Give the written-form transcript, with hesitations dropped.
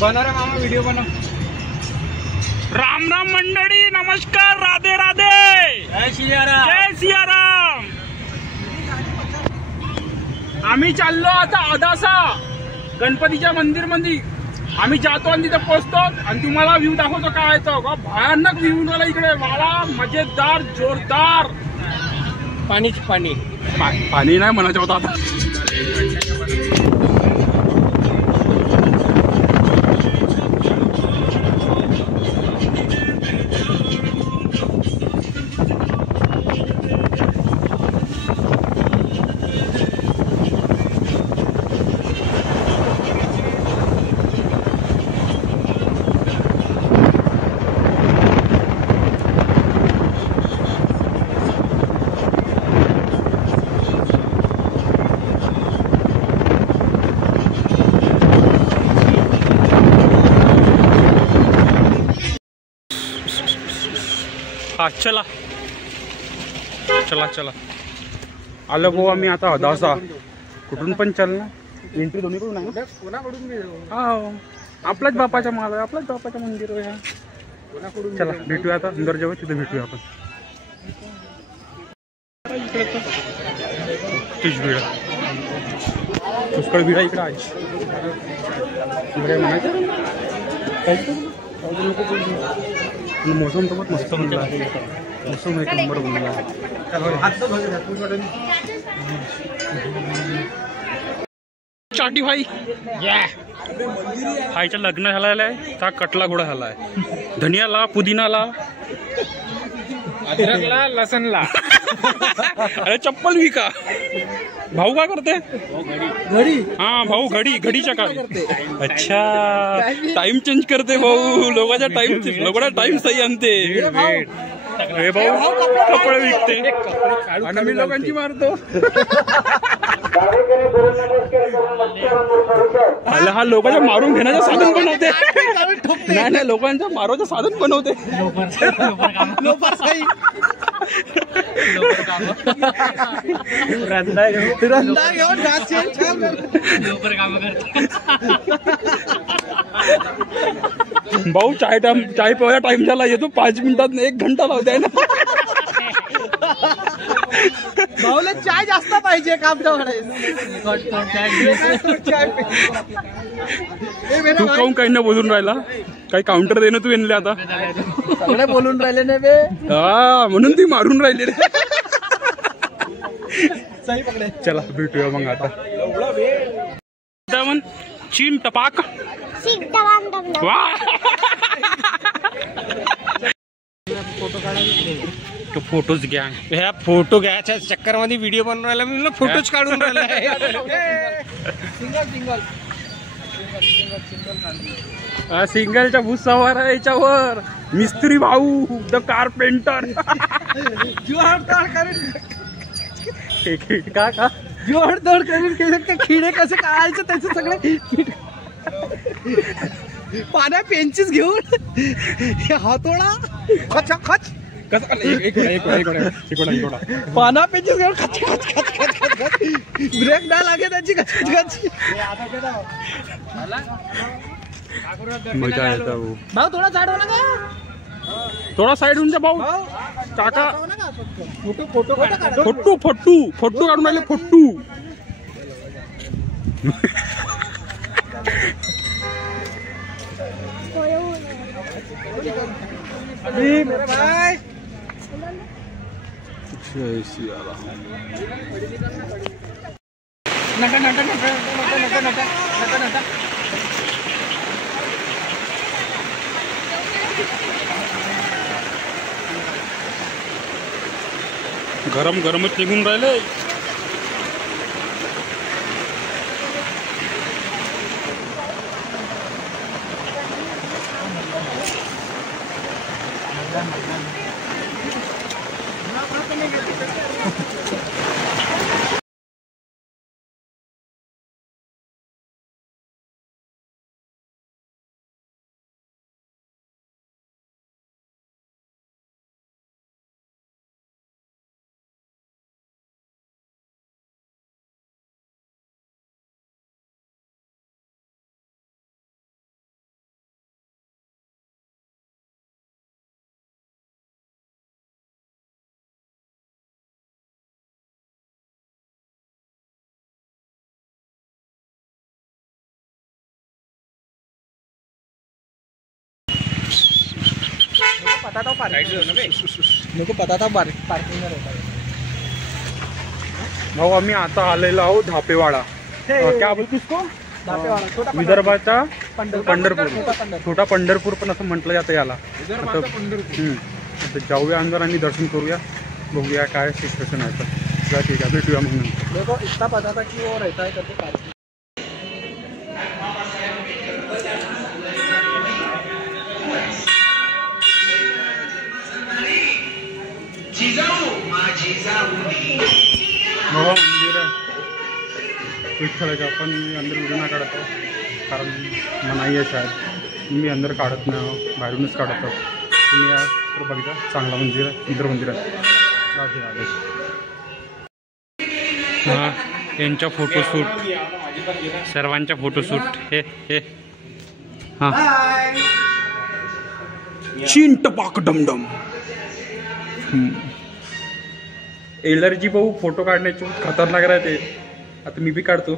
बनवरा मामा व्हिडिओ बनव। राम राम मंडळी, नमस्कार, राधे राधे, जय सियाराम, जय सियाराम। आम्ही चाललो आता अदासा गणपतीच्या मंदिर मध्ये। आम्ही जातो आणि तिथे पोहोचतो आणि तुम्हाला व्ह्यू दाखवतो काय आहे तो भयानक व्ह्यू मला इकडे वाला, मजेदार, जोरदार। पाणी पाणी नाही म्हणायचं होतं आता। हा चला चला चला, आलो भाऊ आम्ही आता अदासा। कुठून पण चल ना, एंट्री दोन्हीकडून आहे। कोणाकडून हा, आपल्याच बापाच्या माल आहे, आपल्याच बापाचं मंदिर आहे। कोणाकडून चला भेटूया आता, अंदर जेव्हा तिथे भेटूया आपण। इकडे तीच भीड, पुष्कळ भीड आहे इकडे आज। मौसम तो बहुत मस्त बनला आहे, मौसम एक नंबर बनला आहे। चाटी भाई भाईचं लग्न झालेलं आहे, त्या कटला घोडा झाला आहे। धनियाला, पुदिनाला, अद्रकला, लसणला। अरे चप्पल विका। भाऊ काय करते? घडी। हा भाऊ घडीच्या काय? अच्छा, टाइम चेंज करते भाऊ, लोकांचा टाइम सही आणते। हे भाऊ कपडे विकते आणि मी लोकांची मारतो। हा लोकांच्या मारून घेण्याचं साधन बनवते। नाही, लोकांच्या मारायचं साधन बनवते। भाऊ चाय प्यायला टाइम झाला, येतो 5 मिनिटात 1 घंटा लावते ना। भाऊला चाय जास्त पाहिजे काम तू काऊन काही न बोलून राहिला? काही काउंटर दे ना तू येणले आता। सगळे बोलून राहिले ना बे, हा म्हणून ती मारून राहिली रे। सही पकडे। चला भेटूया मग आता। चीन टपाक तो फोटोज घ्या, ह्या फोटो घ्यायच्या चक्कर मध्ये व्हिडिओ बनवून राहिला, मी फोटोच काढून राहिला। सिंगलच्या भुसावर आहे, याच्यावर मिस्त्री भाऊ द कारपेंटर। का जोडतोड करून खिडे कसे काढायचे त्याचे सगळे पाण्या पेंचीस घेऊन हातोडा खच खच पाना पेंचीस घेऊन खच खच खच खच खच खच, ब्रेक ना लागे त्याची खच खच। मजा येता भाऊ। भाऊ थोडा साइड हो ना, थोडा साइड होऊन जा भाऊ। काका फोटो फोटो काढून राहिले, फोटो। मेरे भाई नका नका नका नका नका नका नका नका। गरम गरमच निघून राहिले। पता था मेरे को पता था पार्किंग में रहता है। भाऊ आम्ही आता आलेलो आहोत धापेवाडा, क्या बोलतो इसको, विदर्भाचा पंढरपूर, छोटा पंढरपूर पण असं म्हटलं जातं याला। आता जाऊया अंदर आणि दर्शन करूया, बघूया काय सिच्युएशन आहे तर ठीक आहे, भेटूया मग नंतर। देखो इतना पता था कि वो रहता है करके पार्किंग। मंदिर आहे विठ्ठलाच्या, पण मी अंदर व्हिडिओ नाही काढत कारण मनाई आहे शायद, मी अंदर काढत नाही, बाहेरूनच काढतो। तुम्ही या तर बघा, चांगला मंदिर आहे, सुंदर मंदिर आहे। राधे राधे। हां यांच्या फोटोशूट, सर्वांच्या फोटोशूट हे हां चिंटपाक डमडम। एलर्जी भाऊ फोटो काढण्याची खतरनाक राहते, आता मी बी काढतो।